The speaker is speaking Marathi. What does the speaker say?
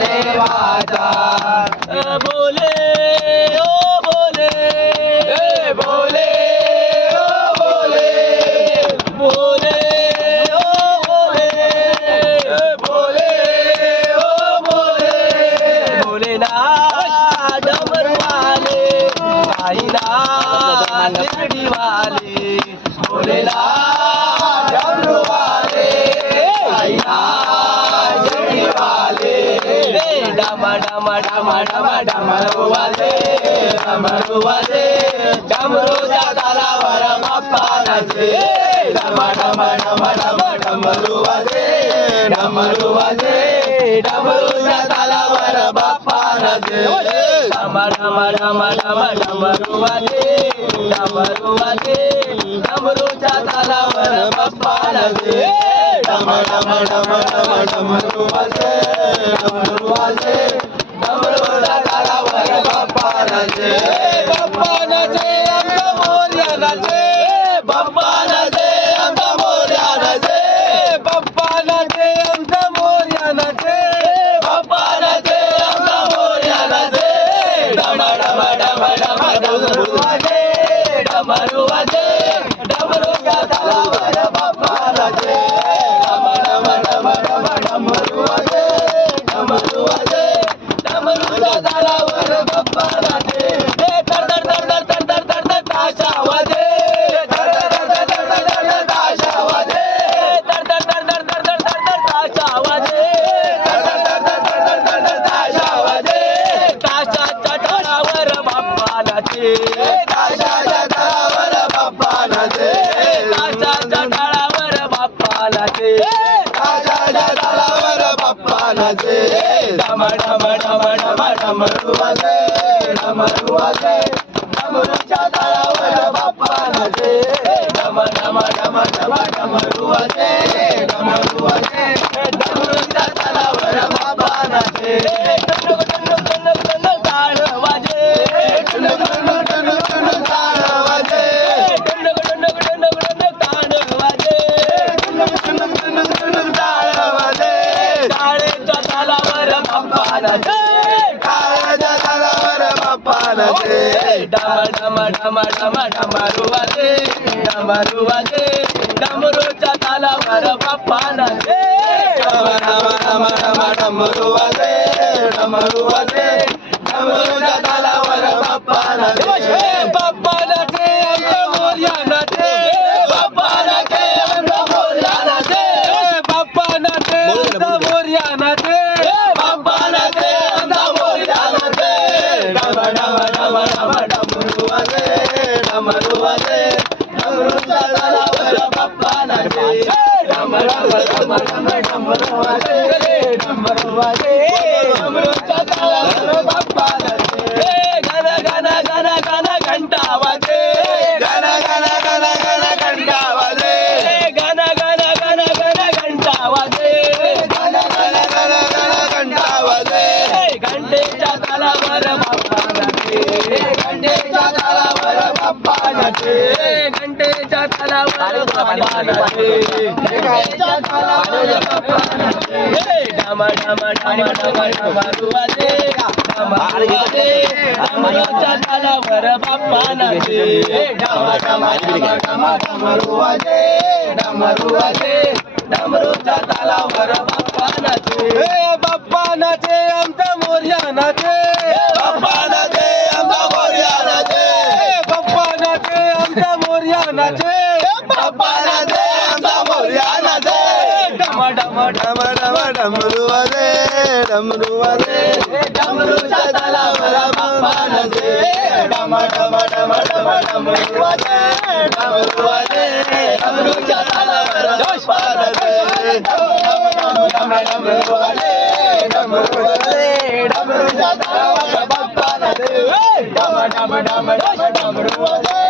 देवाचा बोले ओ बोले बोले ओ बोले बोले ओ बोले बोले ओ बोले बोले ना डमरवाले आईला शिर्डी वाले बोले ना डमरवाले आईला शिर्डी वाले डम डम डम डम डमरू वाले डमरूच्या तालावर बाप्पा नाचे डम डम डम डम डमरू वाले डमरूच्या तालावर बाप्पा नाचे डम डम डम डम डमरू वाले डमरूच्या तालावर बाप्पा नाचे डम डम डम डम डमरू वाले डमरूच्या तालावर बाप्पा नाचे बाप्पा नाचे आमचा मोरया नाचे बाप्पा नाचे आमचा मोरया नाचे बाप्पा नाचे आमचा मोरया नाचे बाप्पा नाचे आमचा मोरया नाचे डम डम डम डम डमरू वाजे डमरूच्या तालावर बाप्पा नाचे डम डम डम डम डमरू वाजे डमरूच्या तालावर बाप्पा नाचे तर तर तर तर तर तर तर तर ताशा वाजे तर तर तर तर तर तर ताशा वाजे तर तर तर तर तर तर तर ताशा वाजे तर तर तर तर तर तर ताशा वाजे ताशाच्या तळावर बाप्पा नाचे ताशाच्या तळावर बाप्पा नाचे ताशाच्या तळावर बाप्पा नाचे ताशाच्या तळावर बाप्पा नाचे डम डम डम डम डमरू वाजे डमरूच्या तालावर बाप्पा नाचे डम डम डम डम डमरू वाजे डमरूच्या तालावर बाप्पा नाचे ताळ वाजे ताळ वाजे ताळ वाजे टाळेच्या तालावर बाप्पा नाचे टाळेच्या तालावर बाप्पा नाचे डम डम डम डम डमरू वाजे डमरूच्या तालावर बाप्पा नाचे डम डम डम डम डमरू वाजे डमरूच्या तालावर बाप्पा नाचे बाप्पा नाचे आमचा मोरया नाचे बाप्पा नाचे आमचा मोरया नाचे बाप्पा नाचे आमचा मोरया नाचे बाप्पा नाचे आमचा मोरया नाचे डम डम डम डम डमरू वाजे डमरूच्या तालावर बाप्पा नाचे डम डम डम डम डमरू वाजे डमरूच्या तालावर बाप्पा नाचे गण गण गण गण घंटा वाजे गण गण गण गण घंटा वाजे गण गण गण गण घंटा वाजे गण गण गण गण घंटा वाजे घंटेच्या तालावर बाप्पा नाचे घंटेच्या तालावर बाप्पा नाचे घंटेच्या तालावर बाप्पा नाचे घंटेच्या तालावर बाप्पा नाचे डम डम डम डम डमरू वाजे डमरूच्या तालावर बाप्पा नाचे डम डम डम डम डमरू वाजे डमरूच्या तालावर बाप्पा नाचे बाप्पा नाचे आमचा मोरया नाचे बाप्पा नाचे आमचा मोरया नाचे बाप्पा नाचे आमचा मोरया नाचे बाप्पा नाचे आमचा मोरया नाचे डम डम डम डम डमरू वाजे डमरूच्या तालावर बाप्पा नाचे डम डम डम डम डमरू वाजे डमरूच्या तालावर बाप्पा नाचे डमरूच्या तालावर बाप्पा नाचे डम डम डम डम डमरू वाजे